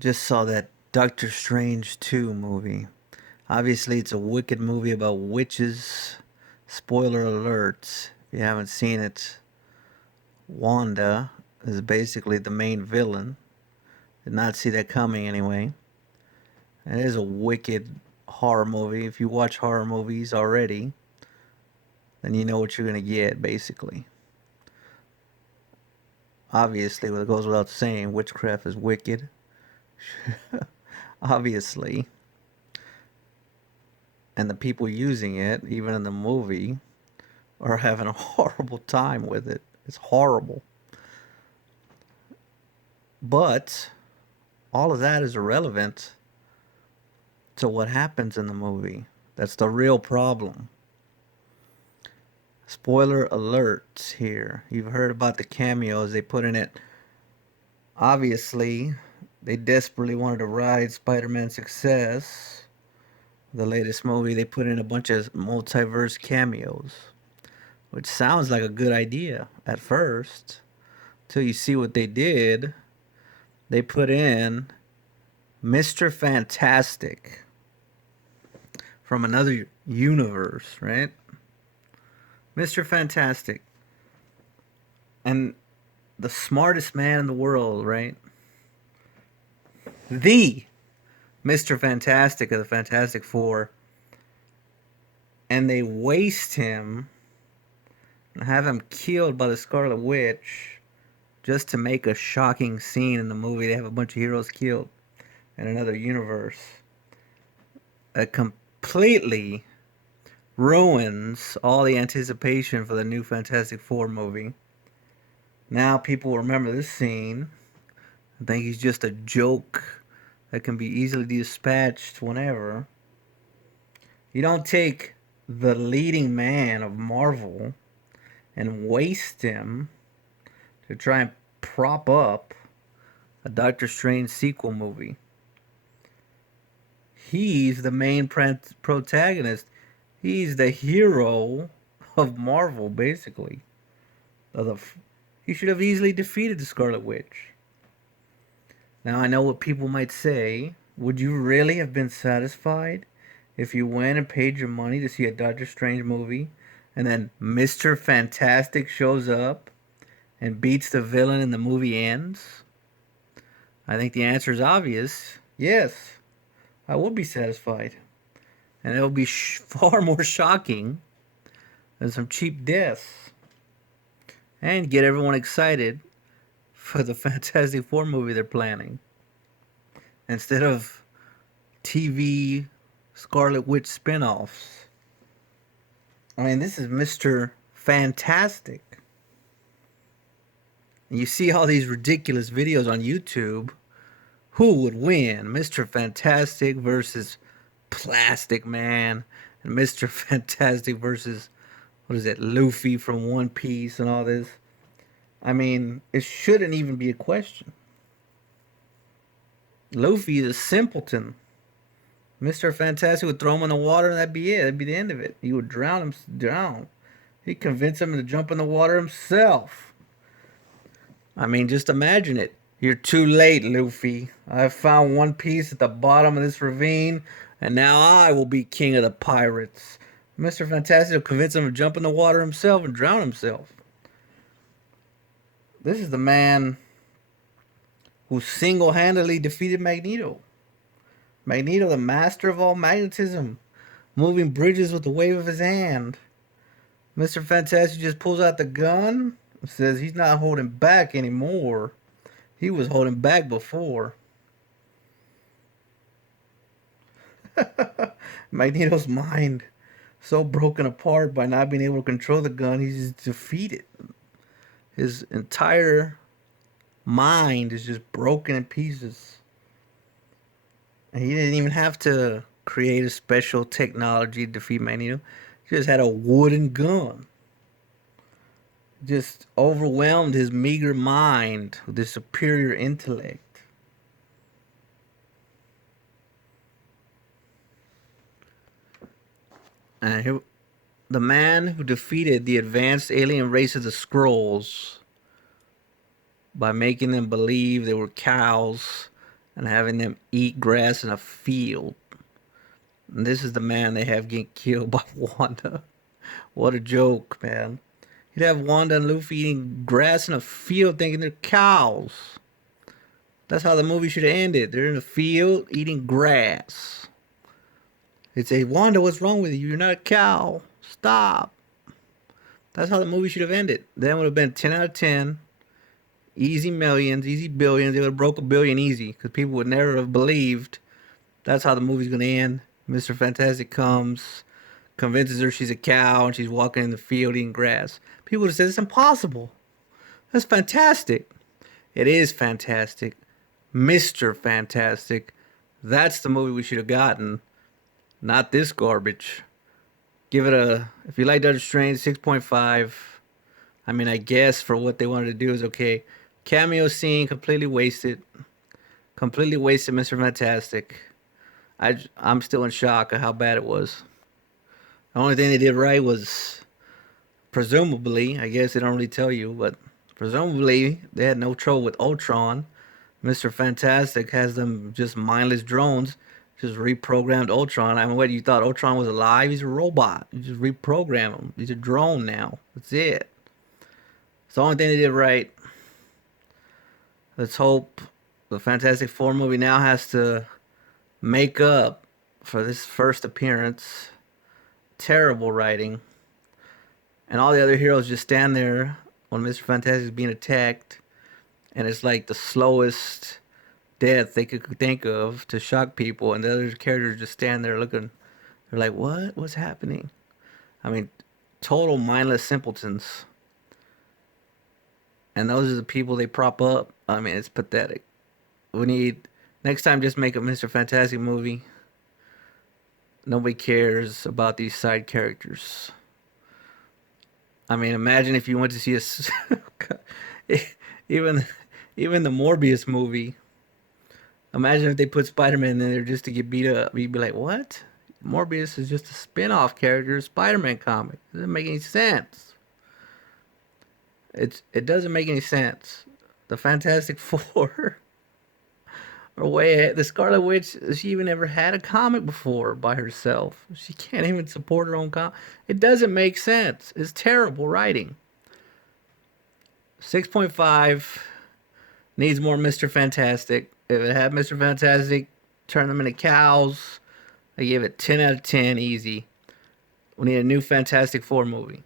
Just saw that Doctor Strange 2 movie. Obviously, it's a wicked movie about witches. Spoiler alert, if you haven't seen it, Wanda is basically the main villain. Did not see that coming anyway. It is a wicked horror movie. If you watch horror movies already, then you know what you're going to get, basically. Obviously, it goes without saying, witchcraft is wicked. Obviously. And the people using it, even in the movie, are having a horrible time with it. It's horrible. But all of that is irrelevant to what happens in the movie. That's the real problem. Spoiler alert here. You've heard about the cameos they put in it. Obviously, they desperately wanted to ride Spider Man's success. The latest movie, they put in a bunch of multiverse cameos, which sounds like a good idea at first. Till you see what they did. They put in Mr. Fantastic from another universe, right? Mr. Fantastic. And the smartest man in the world, right? The Mr. Fantastic of the Fantastic Four. And they waste him and have him killed by the Scarlet Witch just to make a shocking scene in the movie. They have a bunch of heroes killed in another universe. It completely ruins all the anticipation for the new Fantastic Four movie. Now people remember this scene. I think he's just a joke that can be easily dispatched whenever. You don't take the leading man of Marvel and waste him to try and prop up a Doctor Strange sequel movie. He's the main protagonist. He's the hero of Marvel, basically. He should have easily defeated the Scarlet Witch. Now, I know what people might say. Would you really have been satisfied if you went and paid your money to see a Doctor Strange movie and then Mr. Fantastic shows up and beats the villain and the movie ends? I think the answer is obvious. Yes, I would be satisfied. And it would be far more shocking than some cheap deaths. And get everyone excited for the Fantastic Four movie they're planning. Instead of TV Scarlet Witch spin-offs. I mean, this is Mr. Fantastic. And you see all these ridiculous videos on YouTube. Who would win? Mr. Fantastic versus Plastic Man. And Mr. Fantastic versus, what is it, Luffy from One Piece and all this. I mean, it shouldn't even be a question. Luffy is a simpleton. Mr. Fantastic would throw him in the water and that'd be it. That'd be the end of it. He would drown. He'd convince him to jump in the water himself. I mean, just imagine it. You're too late, Luffy. I've found One Piece at the bottom of this ravine, and now I will be king of the pirates. Mr. Fantastic will convince him to jump in the water himself and drown himself. This is the man who single-handedly defeated Magneto. Magneto, the master of all magnetism, moving bridges with the wave of his hand. Mr. Fantastic just pulls out the gun and says he's not holding back anymore. He was holding back before. Magneto's mind so broken apart by not being able to control the gun, he's just defeated. His entire mind is just broken in pieces. And he didn't even have to create a special technology to defeat Magneto. He just had a wooden gun. Just overwhelmed his meager mind with his superior intellect. And the man who defeated the advanced alien race of the Skrulls by making them believe they were cows and having them eat grass in a field. And this is the man they have getting killed by Wanda. What a joke, man. You'd have Wanda and Luffy eating grass in a field thinking they're cows. That's how the movie should have ended. They're in a field eating grass. They'd say, Wanda, what's wrong with you? You're not a cow. Stop. That's how the movie should have ended. Then it would have been 10 out of 10. Easy millions, easy billions. They would have broke a billion easy because people would never have believed that's how the movie's going to end. Mr. Fantastic comes, convinces her she's a cow and she's walking in the field eating grass. People would have said, it's impossible. That's fantastic. It is fantastic. Mr. Fantastic. That's the movie we should have gotten. Not this garbage. Give it a, if you like Dr.Strange, 6.5. I mean, I guess for what they wanted to do is okay. Cameo scene, completely wasted. Completely wasted Mr. Fantastic. I'm still in shock of how bad it was. The only thing they did right was, presumably, I guess they don't really tell you, but presumably they had no trouble with Ultron. Mr. Fantastic has them just mindless drones, just reprogrammed Ultron. I mean, what, you thought Ultron was alive? He's a robot. You just reprogram him. He's a drone now. That's it. It's the only thing they did right. Let's hope the Fantastic Four movie now has to make up for this first appearance. Terrible writing. And all the other heroes just stand there when Mr. Fantastic is being attacked. And it's like the slowest death they could think of to shock people. And the other characters just stand there looking. They're like, what? What's happening? I mean, total mindless simpletons. And those are the people they prop up. I mean, it's pathetic. We need, next time, just make a Mr. Fantastic movie. Nobody cares about these side characters. I mean, imagine if you went to see even even the Morbius movie. Imagine if they put Spider-Man in there just to get beat up. You'd be like, what? Morbius is just a spin-off character of Spider-Man comic. It doesn't make any sense. It doesn't make any sense. The Fantastic Four are way ahead. The Scarlet Witch, she even never had a comic before by herself. She can't even support her own comic. It doesn't make sense. It's terrible writing. 6.5 needs more Mr. Fantastic. If it had Mr. Fantastic, turn them into cows. I give it 10 out of 10 easy. We need a new Fantastic Four movie.